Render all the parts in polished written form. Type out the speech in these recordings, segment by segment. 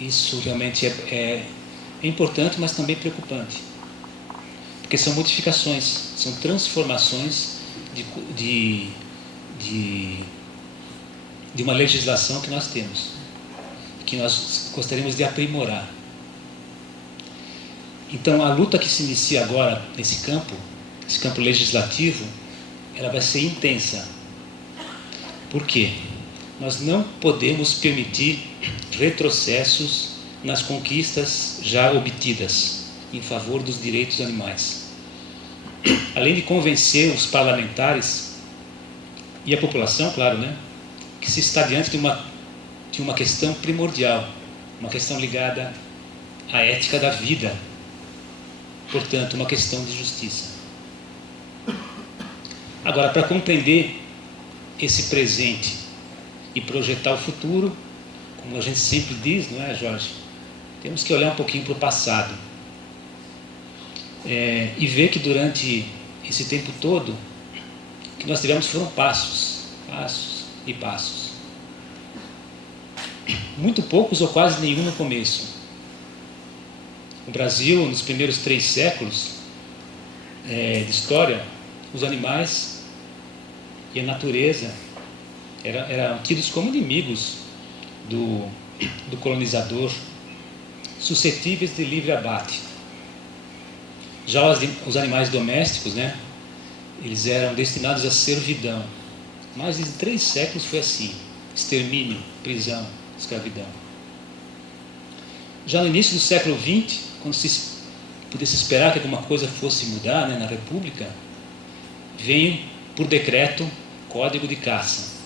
isso realmente é importante, mas também preocupante. Porque são modificações, são transformações de uma legislação que nós temos, que nós gostaríamos de aprimorar. Então, a luta que se inicia agora nesse campo, esse campo legislativo, ela vai ser intensa. Por quê? Nós não podemos permitir retrocessos nas conquistas já obtidas em favor dos direitos animais. Além de convencer os parlamentares e a população, claro, né, que se está diante de uma questão primordial, uma questão ligada à ética da vida, portanto, uma questão de justiça. Agora, para compreender esse presente e projetar o futuro, como a gente sempre diz, não é, Jorge? Temos que olhar um pouquinho para o passado e ver que durante esse tempo todo, o que nós tivemos foram passos e passos. Muito poucos ou quase nenhum no começo. No Brasil, nos primeiros 3 séculos de história, os animais e a natureza eram tidos como inimigos do colonizador, suscetíveis de livre abate. Já os animais domésticos, né, eles eram destinados à servidão. Mais de 3 séculos foi assim: extermínio, prisão, escravidão. Já no início do século XX, quando se podia se esperar que alguma coisa fosse mudar, né, na República, veio por decreto Código de Caça.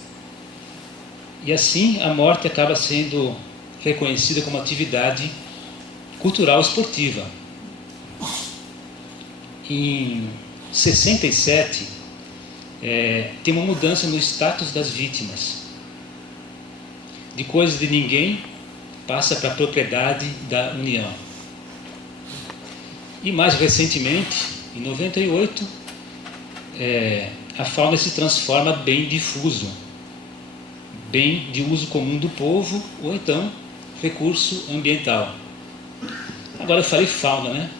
E assim a morte acaba sendo reconhecida como atividade cultural esportiva. Em 67, tem uma mudança no status das vítimas. De coisas de ninguém passa para a propriedade da União. E mais recentemente, em 98, a fauna se transforma bem difuso, bem de uso comum do povo, ou então recurso ambiental. Agora eu falei fauna, né?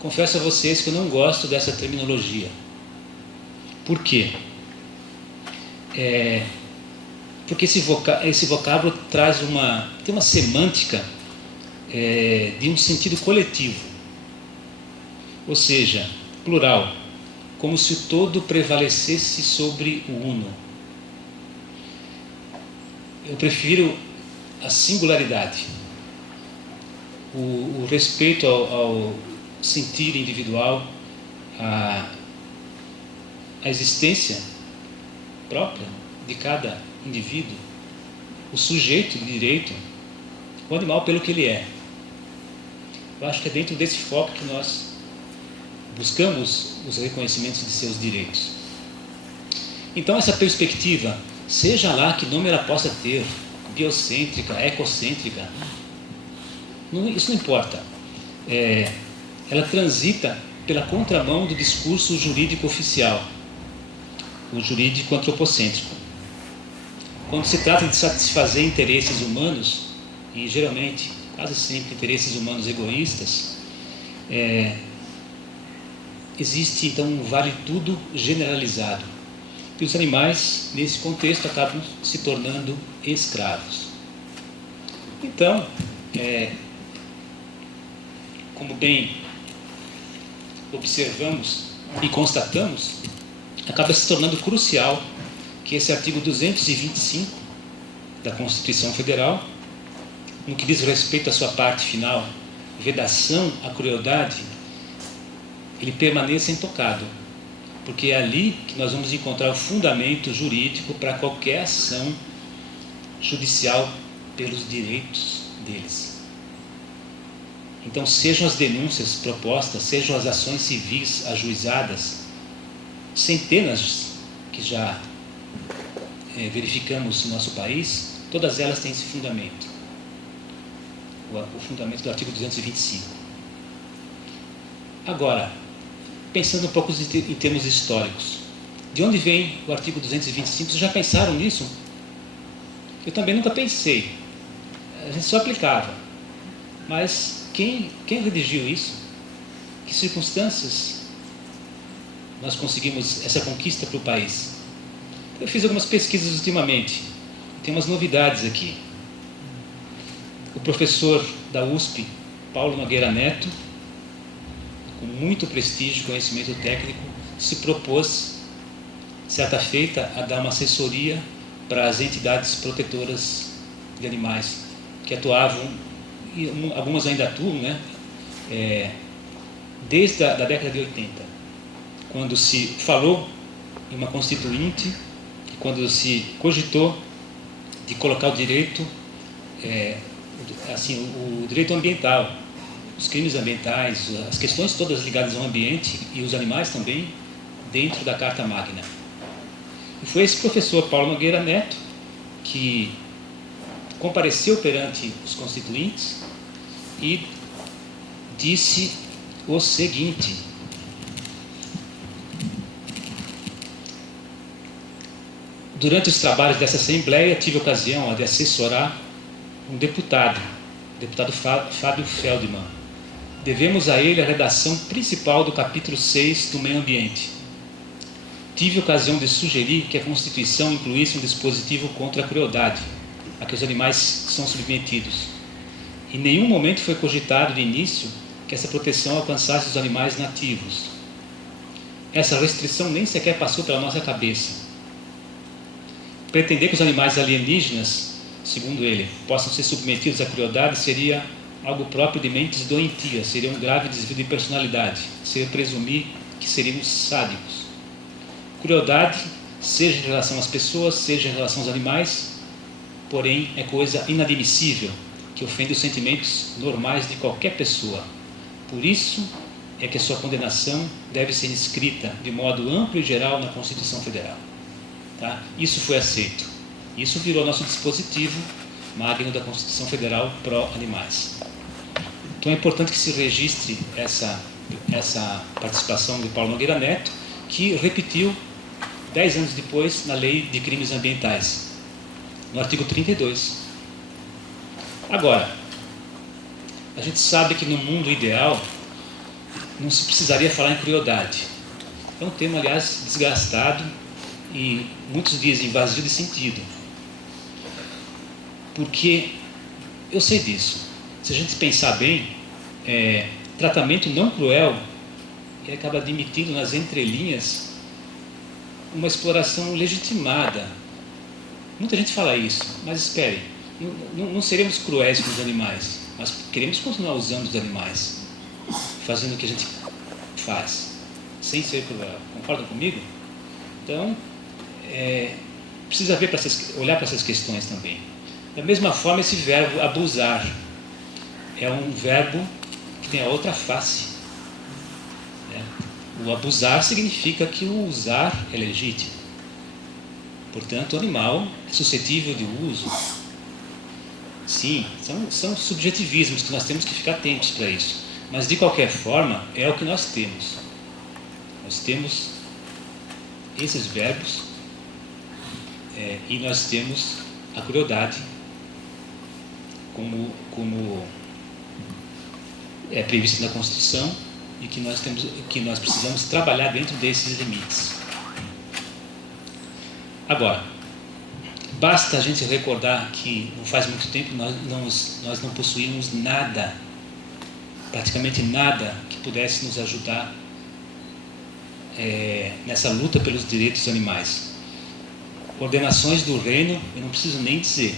Confesso a vocês que eu não gosto dessa terminologia. Por quê? Porque esse vocábulo tem uma semântica de um sentido coletivo, ou seja, plural, como se o todo prevalecesse sobre o uno. Eu prefiro a singularidade, o respeito ao sentir individual, a existência própria de cada indivíduo, o sujeito de direito, o animal pelo que ele é. Eu acho que é dentro desse foco que nós buscamos os reconhecimentos de seus direitos. Então essa perspectiva, seja lá que nome ela possa ter, biocêntrica, ecocêntrica, isso não importa. Ela transita pela contramão do discurso jurídico oficial, o jurídico antropocêntrico. Quando se trata de satisfazer interesses humanos, e geralmente, quase sempre, interesses humanos egoístas, existe então um vale-tudo generalizado. E os animais, nesse contexto, acabam se tornando escravos. Então, como bem observamos e constatamos, acaba se tornando crucial que esse artigo 225 da Constituição Federal, no que diz respeito à sua parte final, vedação à crueldade, ele permaneça intocado, porque é ali que nós vamos encontrar o fundamento jurídico para qualquer ação judicial pelos direitos deles. Então, sejam as denúncias propostas, sejam as ações civis ajuizadas, centenas que já verificamos no nosso país, todas elas têm esse fundamento, o fundamento do artigo 225. Agora, pensando um pouco em termos históricos, de onde vem o artigo 225? Vocês já pensaram nisso? Eu também nunca pensei. A gente só aplicava. Mas quem redigiu isso? Que circunstâncias nós conseguimos essa conquista para o país? Eu fiz algumas pesquisas ultimamente. Tem umas novidades aqui. O professor da USP, Paulo Nogueira Neto, com muito prestígio e conhecimento técnico, se propôs, certa feita, a dar uma assessoria para as entidades protetoras de animais, que atuavam, e algumas ainda atuam, né? Desde a década de 80, quando se falou em uma constituinte, quando se cogitou de colocar o direito, o direito ambiental, os crimes ambientais, as questões todas ligadas ao ambiente e os animais também, dentro da Carta Magna. E foi esse professor Paulo Nogueira Neto que compareceu perante os constituintes e disse o seguinte: durante os trabalhos dessa Assembleia, tive a ocasião de assessorar um deputado Fábio Feldman. Devemos a ele a redação principal do capítulo 6 do meio ambiente. Tive a ocasião de sugerir que a Constituição incluísse um dispositivo contra a crueldade a que os animais são submetidos. Em nenhum momento foi cogitado de início que essa proteção alcançasse os animais nativos. Essa restrição nem sequer passou pela nossa cabeça. Pretender que os animais alienígenas, segundo ele, possam ser submetidos à crueldade seria algo próprio de mentes doentias, seria um grave desvio de personalidade, seria presumir que seríamos sádicos. Crueldade, seja em relação às pessoas, seja em relação aos animais, porém é coisa inadmissível, que ofende os sentimentos normais de qualquer pessoa. Por isso é que a sua condenação deve ser inscrita de modo amplo e geral na Constituição Federal. Tá? Isso foi aceito. Isso virou nosso dispositivo magno da Constituição Federal pró-animais. Então é importante que se registre essa participação de Paulo Nogueira Neto, que repetiu 10 anos depois na Lei de Crimes Ambientais, no artigo 32. Agora, a gente sabe que no mundo ideal não se precisaria falar em crueldade. É um termo, aliás, desgastado e muitos dizem vazio de sentido. Porque eu sei disso. Se a gente pensar bem, tratamento não cruel acaba admitindo nas entrelinhas uma exploração legitimada. Muita gente fala isso, mas espere, não seremos cruéis com os animais, mas queremos continuar usando os animais, fazendo o que a gente faz, sem ser cruel. Concordam comigo? Então, precisa olhar para essas questões também. Da mesma forma, esse verbo abusar é um verbo que tem a outra face. O abusar significa que o usar é legítimo. Portanto, o animal é suscetível de uso. Sim, são subjetivismos que nós temos que ficar atentos para isso. Mas, de qualquer forma, é o que nós temos. Nós temos esses verbos e nós temos a crueldade como é previsto na Constituição e que nós precisamos trabalhar dentro desses limites. Agora, basta a gente recordar que não faz muito tempo nós não possuímos nada, praticamente nada, que pudesse nos ajudar nessa luta pelos direitos dos animais. Ordenações do reino, eu não preciso nem dizer,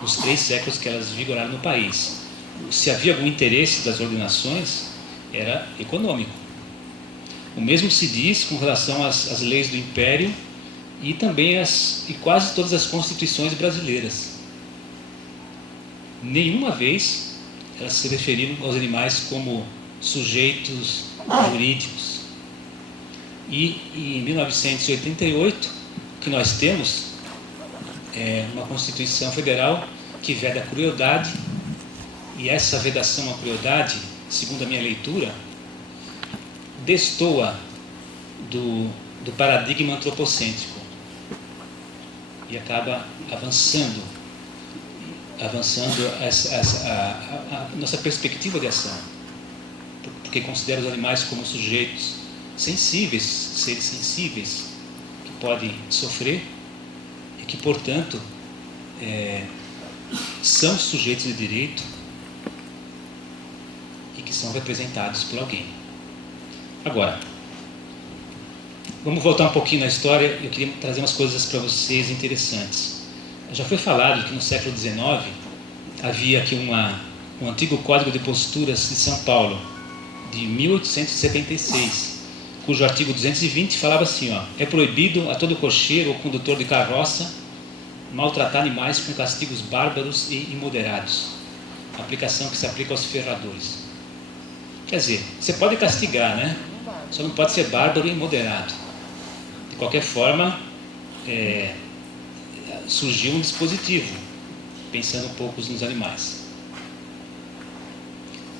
nos 3 séculos que elas vigoraram no país. Se havia algum interesse das ordenações, era econômico. O mesmo se diz com relação às leis do Império e também quase todas as constituições brasileiras. Nenhuma vez elas se referiram aos animais como sujeitos jurídicos. E em 1988, o que nós temos é uma Constituição Federal que veda a crueldade, e essa vedação à crueldade, segundo a minha leitura, destoa do paradigma antropocêntrico e acaba avançando avançando a nossa perspectiva de ação, porque considera os animais como sujeitos sensíveis, seres sensíveis, que podem sofrer e que, portanto, são sujeitos de direito e que são representados por alguém. Agora, vamos voltar um pouquinho na história. Eu queria trazer umas coisas para vocês interessantes. Já foi falado que no século XIX havia aqui um antigo Código de Posturas de São Paulo, de 1876, cujo artigo 220 falava assim, é proibido a todo cocheiro ou condutor de carroça maltratar animais com castigos bárbaros e imoderados. Aplicação que se aplica aos ferradores. Quer dizer, você pode castigar, né? Só não pode ser bárbaro e imoderado. De qualquer forma, surgiu um dispositivo, pensando um pouco nos animais.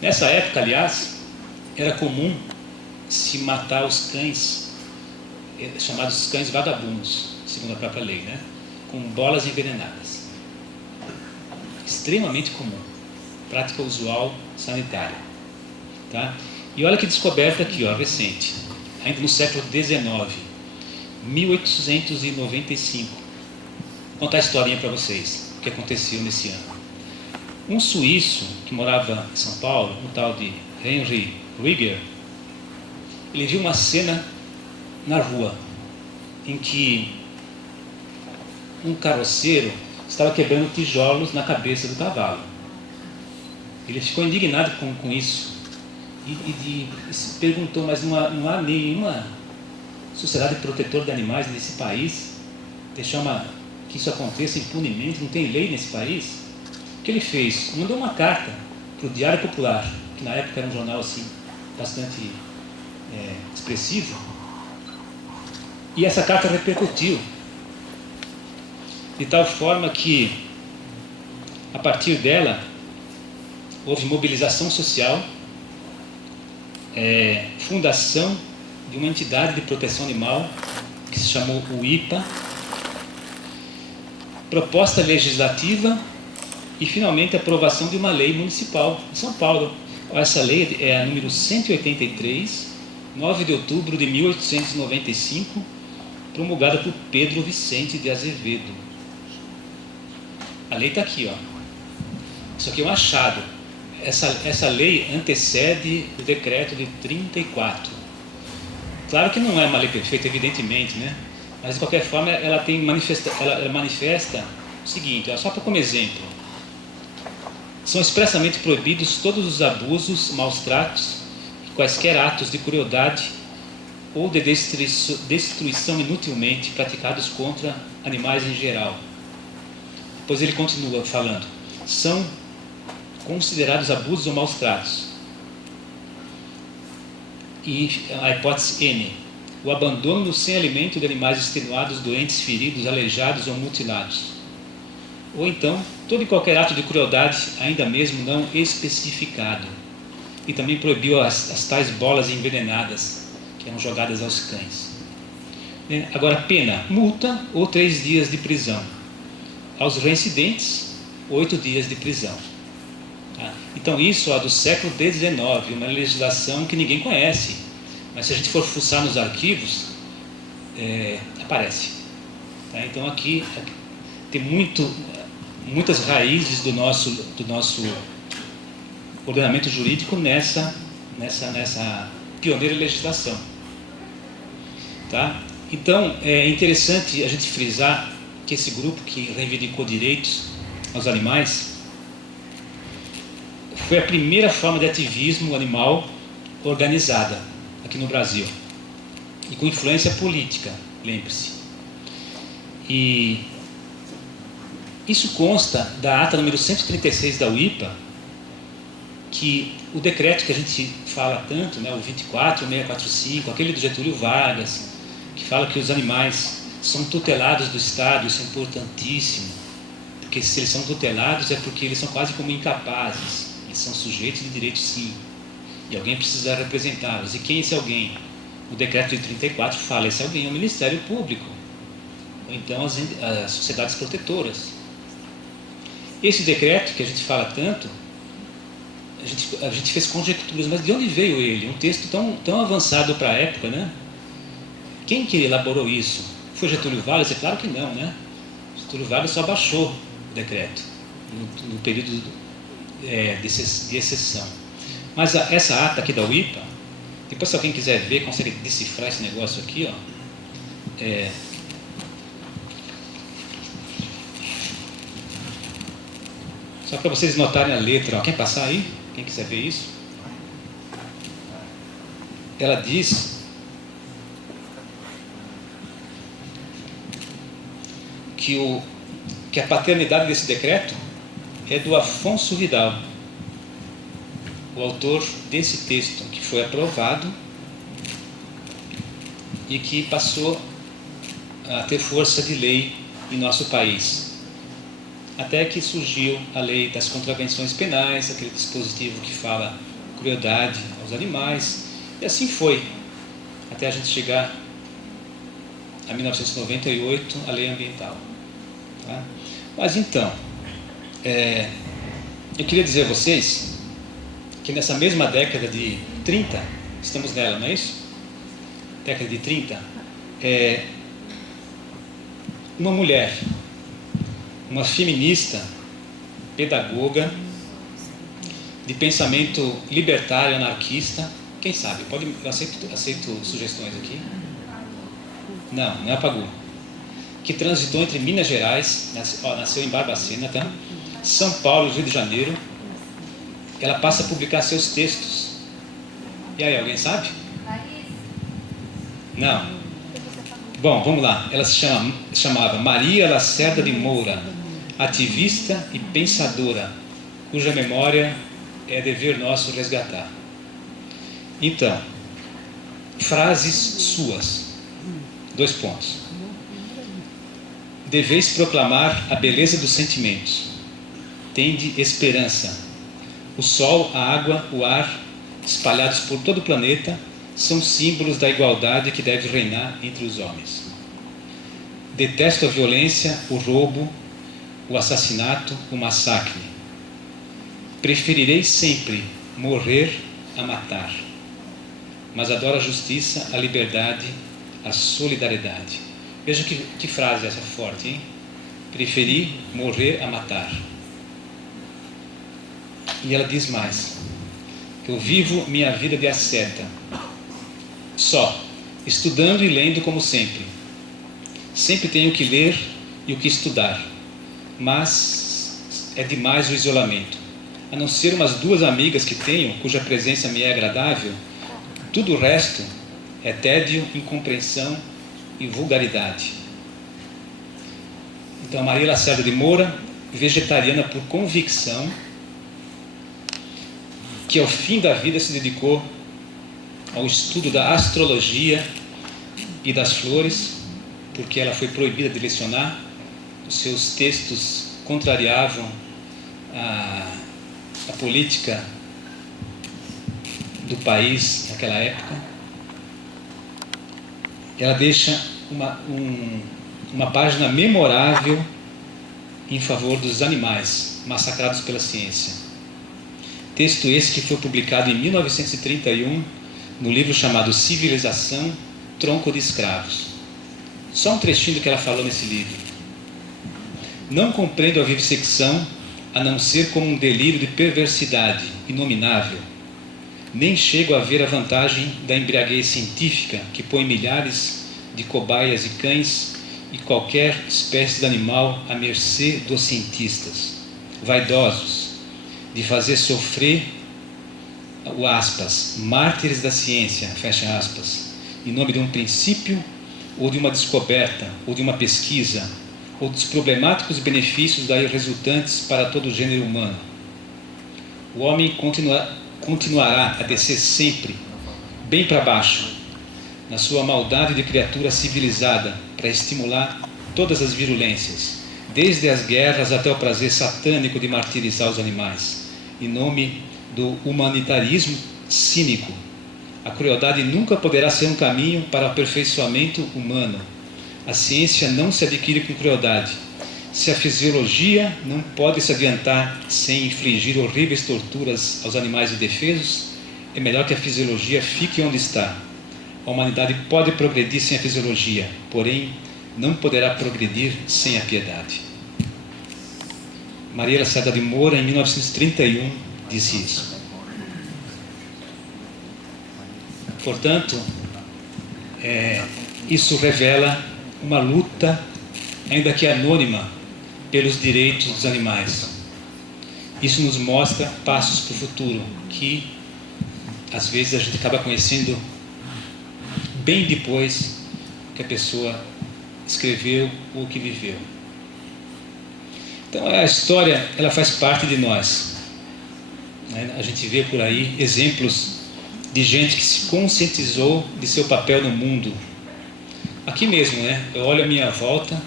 Nessa época, aliás, era comum se matar os cães, chamados cães vagabundos, segundo a própria lei, né? Com bolas envenenadas. Extremamente comum. Prática usual sanitária. Tá? E olha que descoberta aqui, recente. Ainda no século XIX, 1895. Vou contar a historinha para vocês, o que aconteceu nesse ano. Um suíço que morava em São Paulo, um tal de Henry Rieger, ele viu uma cena na rua em que um carroceiro estava quebrando tijolos na cabeça do cavalo. Ele ficou indignado com isso e se perguntou, mas não há nenhuma sociedade protetora de animais nesse país? Deixar que isso aconteça impunemente? Não tem lei nesse país? O que ele fez? Mandou uma carta para o Diário Popular, que na época era um jornal assim, bastante expressivo, e essa carta repercutiu de tal forma que, a partir dela, houve mobilização social, fundação de uma entidade de proteção animal que se chamou o IPA, proposta legislativa e, finalmente, aprovação de uma lei municipal de São Paulo. Essa lei é a número 183, 9 de outubro de 1895, promulgada por Pedro Vicente de Azevedo. A lei está aqui, Isso aqui é um achado. Essa lei antecede o decreto de 34. Claro que não é uma lei perfeita, evidentemente, né? Mas de qualquer forma ela manifesta o seguinte, só para como exemplo: são expressamente proibidos todos os abusos, maus tratos, quaisquer atos de crueldade ou de destruição inutilmente praticados contra animais em geral. Depois ele continua falando: são considerados abusos ou maus tratos. E a hipótese N: o abandono sem alimento de animais extenuados, doentes, feridos, aleijados ou mutilados. Ou então, todo e qualquer ato de crueldade, ainda mesmo não especificado. E também proibiu as tais bolas envenenadas que eram jogadas aos cães. Agora, pena: multa ou 3 dias de prisão. Aos reincidentes, 8 dias de prisão. Então isso é do século XIX, uma legislação que ninguém conhece, mas se a gente for fuçar nos arquivos, aparece. Então aqui tem muitas raízes do nosso ordenamento jurídico nessa pioneira legislação. Tá? Então é interessante a gente frisar que esse grupo que reivindicou direitos aos animais foi a primeira forma de ativismo animal organizada aqui no Brasil e com influência política, lembre-se. E isso consta da ata número 136 da UIPA, que o decreto que a gente fala tanto, o 24645, aquele do Getúlio Vargas, que fala que os animais são tutelados do Estado. Isso é importantíssimo, porque se eles são tutelados é porque eles são quase como incapazes. Eles são sujeitos de direito, sim, e alguém precisa representá-los. E quem é esse alguém? O decreto de 34 fala: esse alguém é o Ministério Público, ou então as sociedades protetoras. Esse decreto que a gente fala tanto, a gente fez conjecturas, mas de onde veio ele? Um texto tão avançado para a época, né? Quem que elaborou isso? Foi Getúlio Vargas? É claro que não, né? Getúlio Vargas só baixou o decreto no período de exceção. Mas essa ata aqui da UIPA, depois se alguém quiser ver, consegue decifrar esse negócio aqui, ó. Só para vocês notarem a letra, ó. Quer passar aí? Quem quiser ver isso? Ela diz que a paternidade desse decreto é do Afonso Vidal, o autor desse texto, que foi aprovado e que passou a ter força de lei em nosso país. Até que surgiu a lei das contravenções penais, aquele dispositivo que fala crueldade aos animais, e assim foi, até a gente chegar a 1998, a lei ambiental. Tá? Mas então, eu queria dizer a vocês que nessa mesma década de 30, estamos nela, não é isso? Década de 30, uma mulher, uma feminista, pedagoga, de pensamento libertário, anarquista, quem sabe? Eu aceito sugestões aqui. Não é a Pagu. Que transitou entre Minas Gerais, nasceu em Barbacena, tá? São Paulo e Rio de Janeiro. Ela passa a publicar seus textos. E aí, alguém sabe? Não. Bom, vamos lá. Ela se chamava Maria Lacerda de Moura, ativista e pensadora, cuja memória é dever nosso resgatar. Então, frases suas. 2 pontos. Deveis proclamar a beleza dos sentimentos. Tende esperança. O sol, a água, o ar, espalhados por todo o planeta, são símbolos da igualdade que deve reinar entre os homens. Detesto a violência, o roubo, o assassinato, o massacre. Preferirei sempre morrer a matar, mas adoro a justiça, a liberdade, a solidariedade. Veja que frase essa forte, hein? Preferir morrer a matar. E ela diz mais: eu vivo minha vida de asceta, só, estudando e lendo como sempre. Sempre tenho que ler e o que estudar, mas é demais o isolamento. A não ser umas 2 amigas que tenho, cuja presença me é agradável, tudo o resto é tédio, incompreensão e vulgaridade. Então, a Maria Lacerda de Moura, vegetariana por convicção, que ao fim da vida se dedicou ao estudo da astrologia e das flores, porque ela foi proibida de lecionar, os seus textos contrariavam a política do país naquela época. Ela deixa uma página memorável em favor dos animais massacrados pela ciência. Texto esse que foi publicado em 1931 no livro chamado Civilização, Tronco de Escravos. Só um trechinho do que ela falou nesse livro. Não compreendo a vivissecção a não ser como um delírio de perversidade inominável. Nem chego a ver a vantagem da embriaguez científica que põe milhares de cobaias e cães e qualquer espécie de animal à mercê dos cientistas, vaidosos de fazer sofrer o aspas, mártires da ciência, fecha aspas, em nome de um princípio ou de uma descoberta ou de uma pesquisa ou dos problemáticos benefícios daí resultantes para todo o gênero humano. O homem continuará a descer sempre bem para baixo na sua maldade de criatura civilizada para estimular todas as virulências, desde as guerras até o prazer satânico de martirizar os animais, em nome do humanitarismo cínico. A crueldade nunca poderá ser um caminho para o aperfeiçoamento humano. A ciência não se adquire com crueldade. Se a fisiologia não pode se adiantar sem infligir horríveis torturas aos animais indefesos, é melhor que a fisiologia fique onde está. A humanidade pode progredir sem a fisiologia, porém não poderá progredir sem a piedade. Maria Lacerda de Moura, em 1931, disse isso. Portanto, isso revela uma luta, ainda que anônima, pelos direitos dos animais. Isso nos mostra passos para o futuro, que às vezes a gente acaba conhecendo bem depois que a pessoa escreveu ou que viveu. Então a história, ela faz parte de nós, né? A gente vê por aí exemplos de gente que se conscientizou de seu papel no mundo. Aqui mesmo, né? Eu olho à minha volta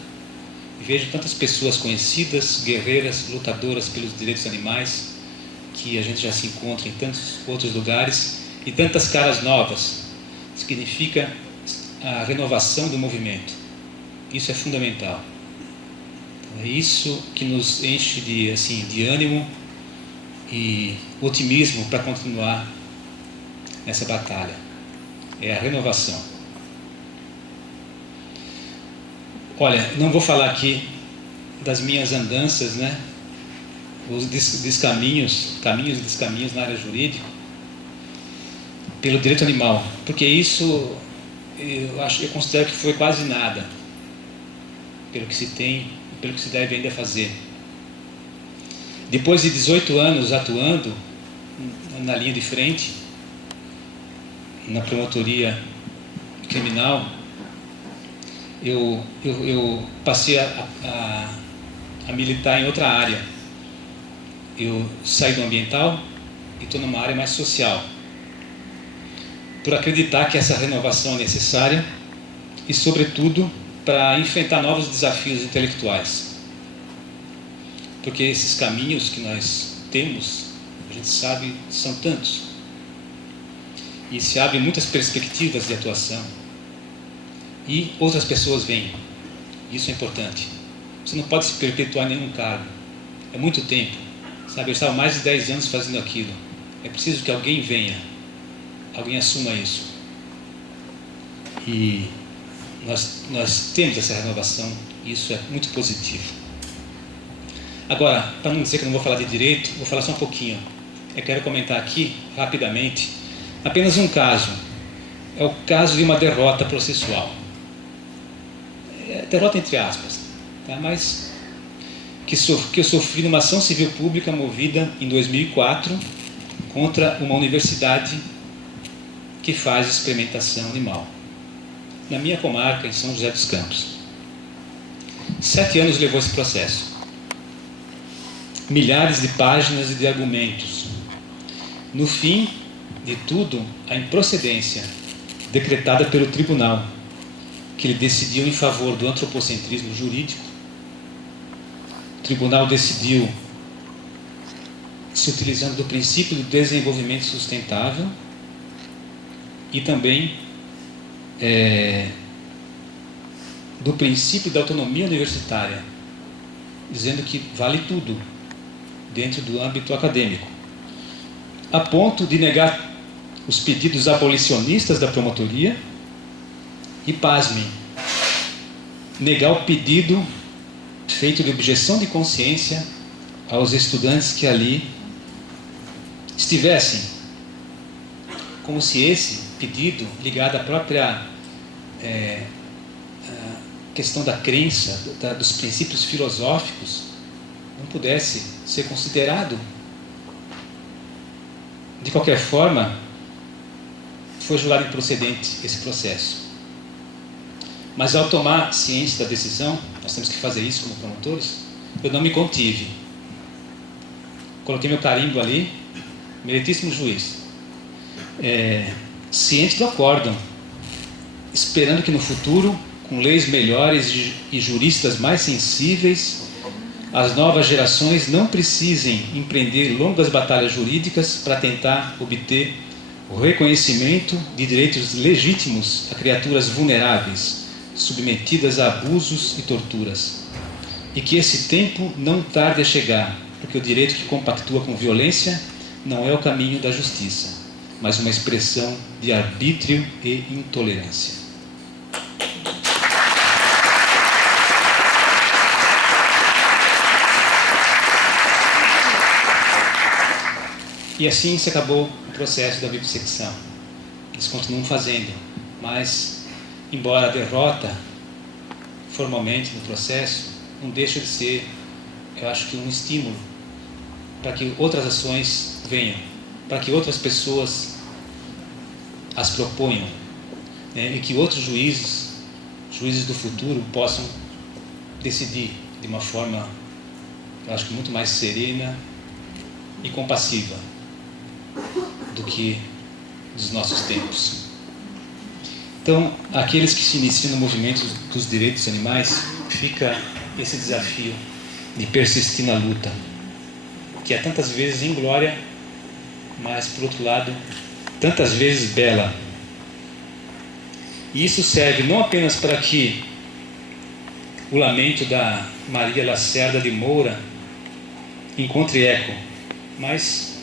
e vejo tantas pessoas conhecidas, guerreiras, lutadoras pelos direitos animais, que a gente já se encontra em tantos outros lugares, e tantas caras novas. Significa a renovação do movimento. Isso é fundamental. É isso que nos enche de ânimo e otimismo para continuar nessa batalha. É a renovação. Olha, não vou falar aqui das minhas andanças, né? Os caminhos e descaminhos na área jurídica pelo direito animal, porque isso eu considero que foi quase nada pelo que se tem, pelo que se deve ainda fazer. Depois de 18 anos atuando na linha de frente, na promotoria criminal, eu passei a militar em outra área. Eu saí do ambiental e estou numa área mais social, por acreditar que essa renovação é necessária e, sobretudo, para enfrentar novos desafios intelectuais. Porque esses caminhos que nós temos, a gente sabe, são tantos. E se abrem muitas perspectivas de atuação. E outras pessoas vêm. Isso é importante. Você não pode se perpetuar em nenhum cargo. É muito tempo. Sabe, eu estava mais de 10 anos fazendo aquilo. É preciso que alguém venha. Alguém assuma isso. E nós temos essa renovação. E isso é muito positivo. Agora, para não dizer que eu não vou falar de direito, vou falar só um pouquinho. Eu quero comentar aqui, rapidamente, apenas um caso. É o caso de uma derrota processual. Derrota entre aspas, tá? Mas que eu sofri numa ação civil pública movida em 2004 contra uma universidade que faz experimentação animal, na minha comarca, em São José dos Campos. 7 anos levou esse processo. Milhares de páginas e de argumentos. No fim de tudo, a improcedência decretada pelo tribunal, que ele decidiu em favor do antropocentrismo jurídico. O tribunal decidiu se utilizando do princípio do desenvolvimento sustentável e também do princípio da autonomia universitária, dizendo que vale tudo dentro do âmbito acadêmico, a ponto de negar os pedidos abolicionistas da promotoria e, pasmem, negar o pedido feito de objeção de consciência aos estudantes que ali estivessem, como se esse pedido, ligado à própria questão da crença, dos princípios filosóficos, não pudesse ser considerado. De qualquer forma, foi julgado improcedente esse processo. Mas ao tomar ciência da decisão, nós temos que fazer isso como promotores, eu não me contive. Coloquei meu carimbo ali, meritíssimo juiz, ciente do acórdão, esperando que no futuro, com leis melhores e juristas mais sensíveis, as novas gerações não precisem empreender longas batalhas jurídicas para tentar obter o reconhecimento de direitos legítimos a criaturas vulneráveis, submetidas a abusos e torturas. e que esse tempo não tarde a chegar, porque o direito que compactua com violência não é o caminho da justiça, mas uma expressão de arbítrio e intolerância. E assim se acabou o processo da vivissecção. Eles continuam fazendo, mas, embora a derrota formalmente no processo, não deixa de ser, eu acho que um estímulo para que outras ações venham, para que outras pessoas as proponham, né? E que outros juízes do futuro, possam decidir de uma forma, eu acho que muito mais serena e compassiva do que dos nossos tempos. Então, aqueles que se iniciam no movimento dos direitos animais, fica esse desafio de persistir na luta, que é tantas vezes inglória, mas, por outro lado, tantas vezes bela. E isso serve não apenas para que o lamento da Maria Lacerda de Moura encontre eco, mas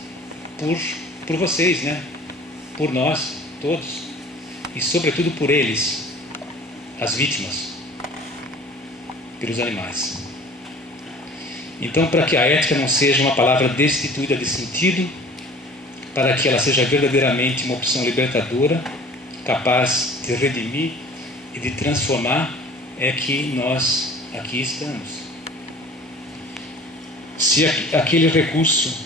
por vocês, né? Por nós, todos, e sobretudo por eles, as vítimas, pelos animais. Então, para que a ética não seja uma palavra destituída de sentido, para que ela seja verdadeiramente uma opção libertadora, capaz de redimir e de transformar, é que nós aqui estamos. Se aquele recurso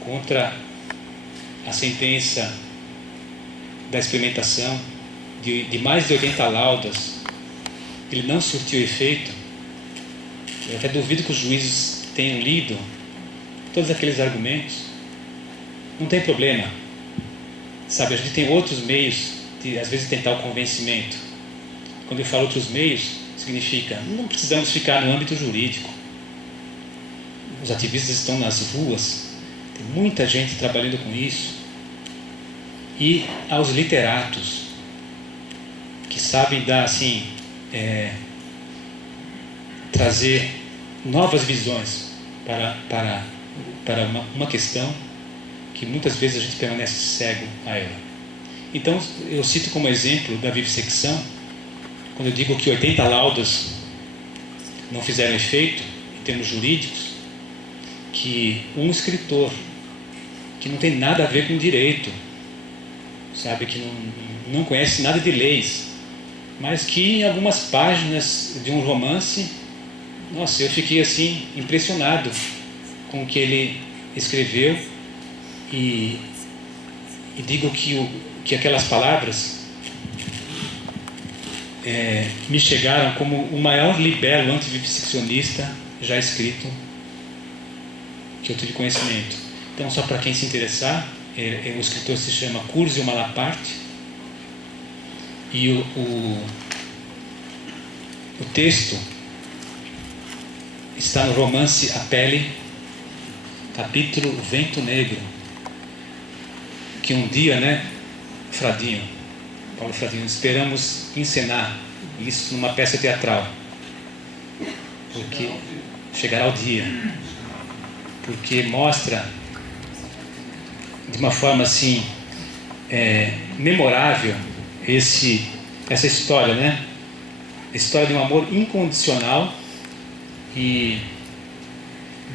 contra a sentença da experimentação de mais de 80 laudas, ele não surtiu efeito, eu até duvido que os juízes tenham lido todos aqueles argumentos. Não tem problema, sabe, a gente tem outros meios de, às vezes, tentar o convencimento. Quando eu falo outros meios, significa, não precisamos ficar no âmbito jurídico. Os ativistas estão nas ruas, tem muita gente trabalhando com isso. E aos literatos, que sabem dar, assim, trazer novas visões para uma questão que muitas vezes a gente permanece cego a ela. Então, eu cito como exemplo da vivissecção, quando eu digo que 80 laudas não fizeram efeito, em termos jurídicos, que um escritor que não tem nada a ver com direito, sabe, que não conhece nada de leis, mas que em algumas páginas de um romance, nossa, eu fiquei assim impressionado com o que ele escreveu, e digo que aquelas palavras me chegaram como o maior libelo antivivisseccionista já escrito que eu tive conhecimento. Então, só para quem se interessar, o escritor se chama Curzio Malaparte, e o texto está no romance A Pele, capítulo Vento Negro, que um dia, né, Paulo Fradinho, esperamos encenar isso numa peça teatral, porque chegará o dia, porque mostra de uma forma assim memorável essa história, né? A história de um amor incondicional e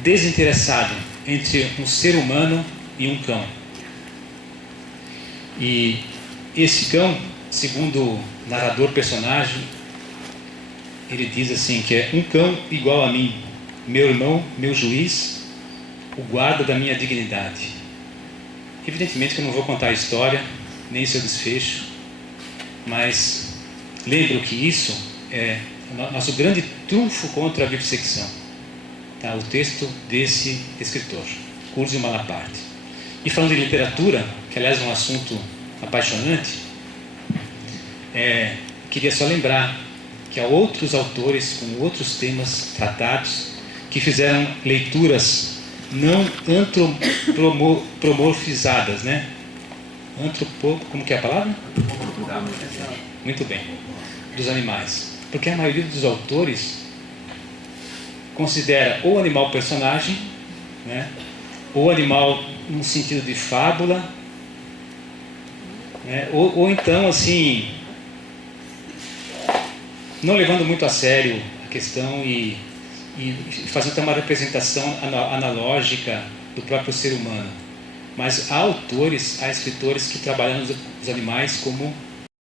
desinteressado entre um ser humano e um cão. E esse cão, segundo o narrador personagem, ele diz assim, que é um cão igual a mim, meu irmão, meu juiz, o guarda da minha dignidade. Evidentemente que eu não vou contar a história, nem seu desfecho, mas lembro que isso é nosso grande trunfo contra a vivissecção. Tá? O texto desse escritor, Curzio Malaparte. E falando de literatura, que aliás é um assunto apaixonante, queria só lembrar que há outros autores com outros temas tratados que fizeram leituras não antropomorfizadas, né? Como que é a palavra? Muito bem. Dos animais. Porque a maioria dos autores considera ou animal personagem, né, ou animal no sentido de fábula, né, ou então assim, não levando muito a sério a questão e fazendo até uma representação analógica do próprio ser humano. Mas há autores, há escritores que trabalham os animais como